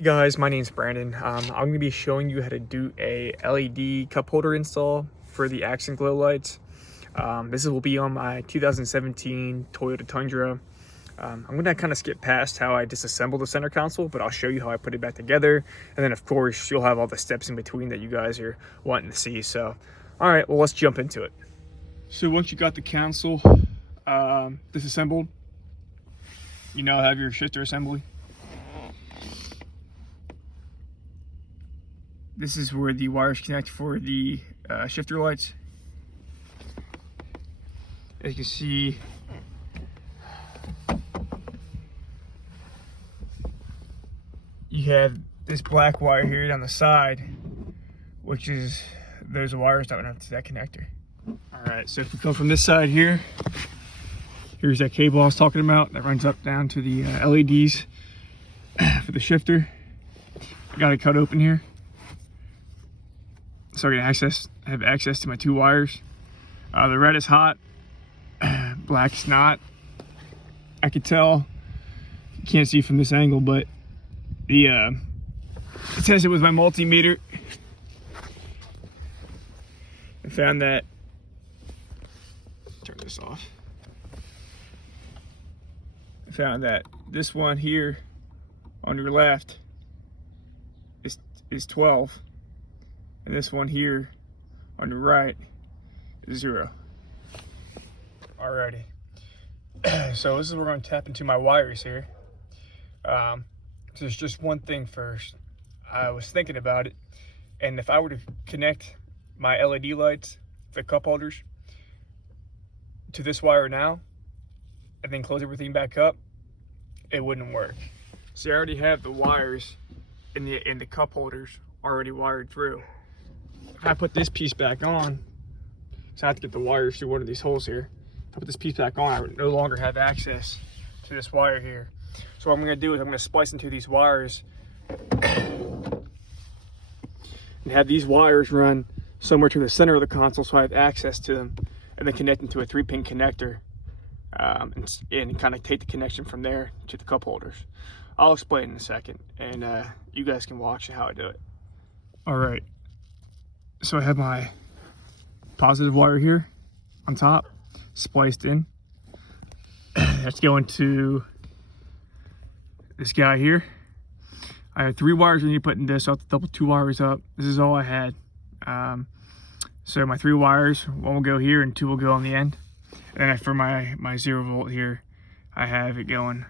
Hey guys, my name's Brandon. I'm going to be showing you how to do a LED cup holder install for the accent glow lights. This will be on my 2017 Toyota Tundra. I'm going to kind of skip past how I disassemble the center console, but I'll show you how I put it back together. And then of course, you'll have all the steps in between that you guys are wanting to see. So, all right, well, let's jump into it. So once you got the console disassembled, you now have your shifter assembly. This is where the wires connect for the shifter lights. As you can see, you have this black wire here down the side, which is those wires that went up to that connector. All right, so if we come from this side here, here's that cable I was talking about that runs up down to the LEDs for the shifter. Got it cut open here. So I can have access to my two wires. The red is hot, black is not. I could tell, you can't see from this angle, but I tested with my multimeter and found that, turn this off. I found that this one here on your left is 12. And this one here on the right is 0. Alrighty. So this is where we're going to tap into my wires here. So there's just one thing first. I was thinking about it, and if I were to connect my LED lights, the cup holders, to this wire now, and then close everything back up, it wouldn't work. So I already have the wires in the cup holders already wired through. If I put this piece back on, so I have to get the wires through one of these holes here. If I put this piece back on, I would no longer have access to this wire here. So what I'm going to do is I'm going to splice into these wires and have these wires run somewhere to the center of the console so I have access to them, and then connect them to a 3-pin connector and kind of take the connection from there to the cup holders. I'll explain in a second, and you guys can watch how I do it. All right. So I have my positive wire here on top, spliced in. That's going to this guy here. I have 3 wires I need to put in this, so I have to double 2 wires up. This is all I had. So my 3 wires, 1 will go here and 2 will go on the end. And then for my 0 volt here, I have it going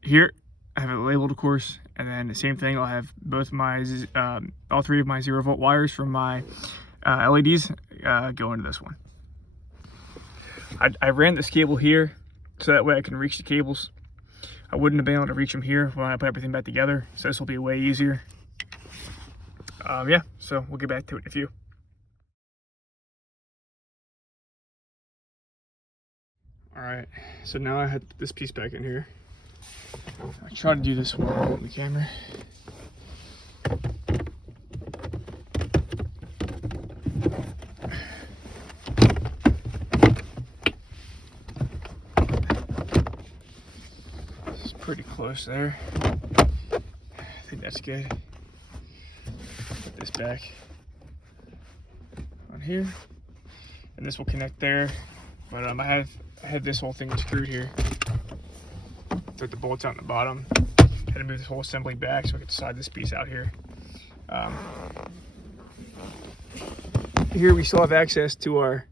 here. I have it labeled, of course, and then the same thing. I'll have both my all 3 of my 0 volt wires from my LEDs go into this one. I ran this cable here so that way I can reach the cables. I wouldn't have been able to reach them here when I put everything back together, so this will be way easier. Yeah, so we'll get back to it in a few. All right, so now I had this piece back in here. I try to do this while I'm holding the camera. It's pretty close there. I think that's good. Put this back on here, and this will connect there. But I had this whole thing screwed here. Took the bolts out in the bottom. Had to move this whole assembly back so I could slide this piece out here. Here we still have access to our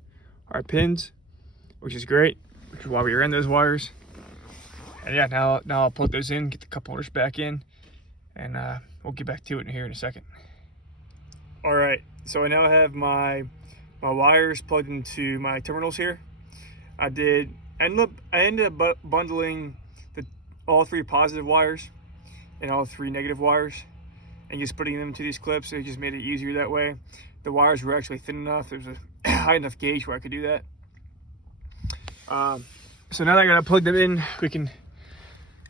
pins, which is great, which is why we ran those wires. And yeah, now I'll plug those in, get the cup holders back in, and we'll get back to it in a second. All right, so I now have my wires plugged into my terminals here. I ended up bundling all 3 positive wires and all 3 negative wires and just putting them to these clips. It just made it easier that way. The wires were actually thin enough. There's a high enough gauge where I could do that. So now that I gotta plug them in, we can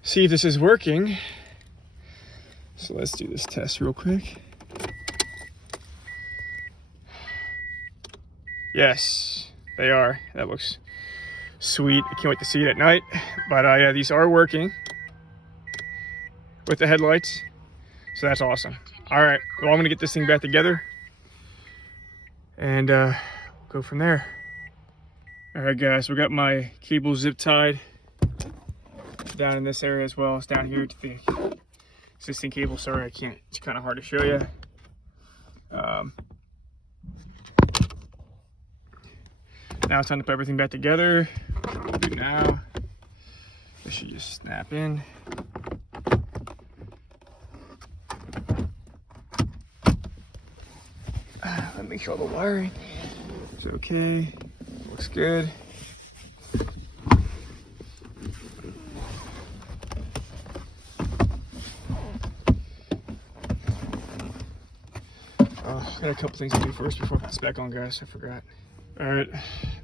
see if this is working. So let's do this test real quick. Yes, they are. That looks sweet. I can't wait to see it at night. But yeah, these are working with the headlights. So that's awesome. All right, well, I'm gonna get this thing back together and go from there. All right, guys, we got my cable zip tied down in this area as well as down here to the existing cable. Sorry, I can't, it's kind of hard to show you. Now it's time to put everything back together. Now, this should just snap in. Let me make sure all the wiring is okay. Looks good. Oh, I got a couple things to do first before I put this back on, guys. I forgot. All right,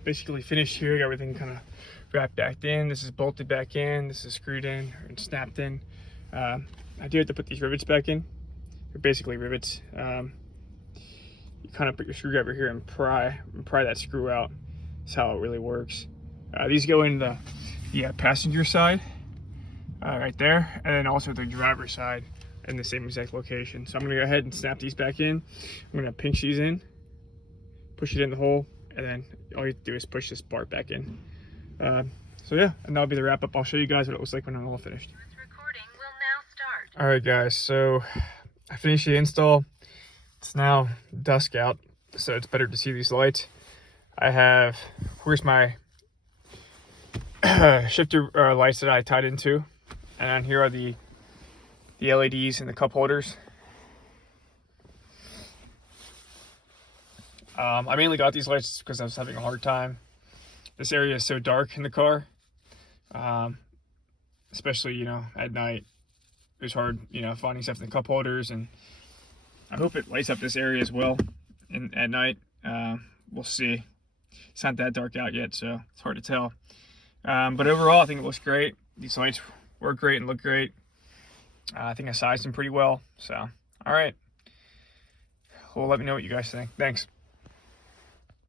basically finished here. Got everything kind of wrapped back in. This is bolted back in. This is screwed in and snapped in. I do have to put these rivets back in. They're basically rivets. You kind of put your screwdriver here and pry that screw out. That's how it really works. These go in the passenger side, right there, and then also the driver's side in the same exact location. So I'm gonna go ahead and snap these back in. I'm gonna pinch these in, push it in the hole, and then all you have to do is push this bar back in. So yeah, and that'll be the wrap up. I'll show you guys what it looks like when I'm all finished. Recording will now start. All right, guys, so I finished the install. It's now dusk out, so it's better to see these lights. I have, here's my shifter lights that I tied into, and here are the LEDs and the cup holders. I mainly got these lights because I was having a hard time. This area is so dark in the car, especially, you know, at night. It was hard, you know, finding stuff in the cup holders, and I hope it lights up this area as well at night. We'll see. It's not that dark out yet, so it's hard to tell. But overall, I think it looks great. These lights work great and look great. I think I sized them pretty well. So, all right. Well, let me know what you guys think. Thanks.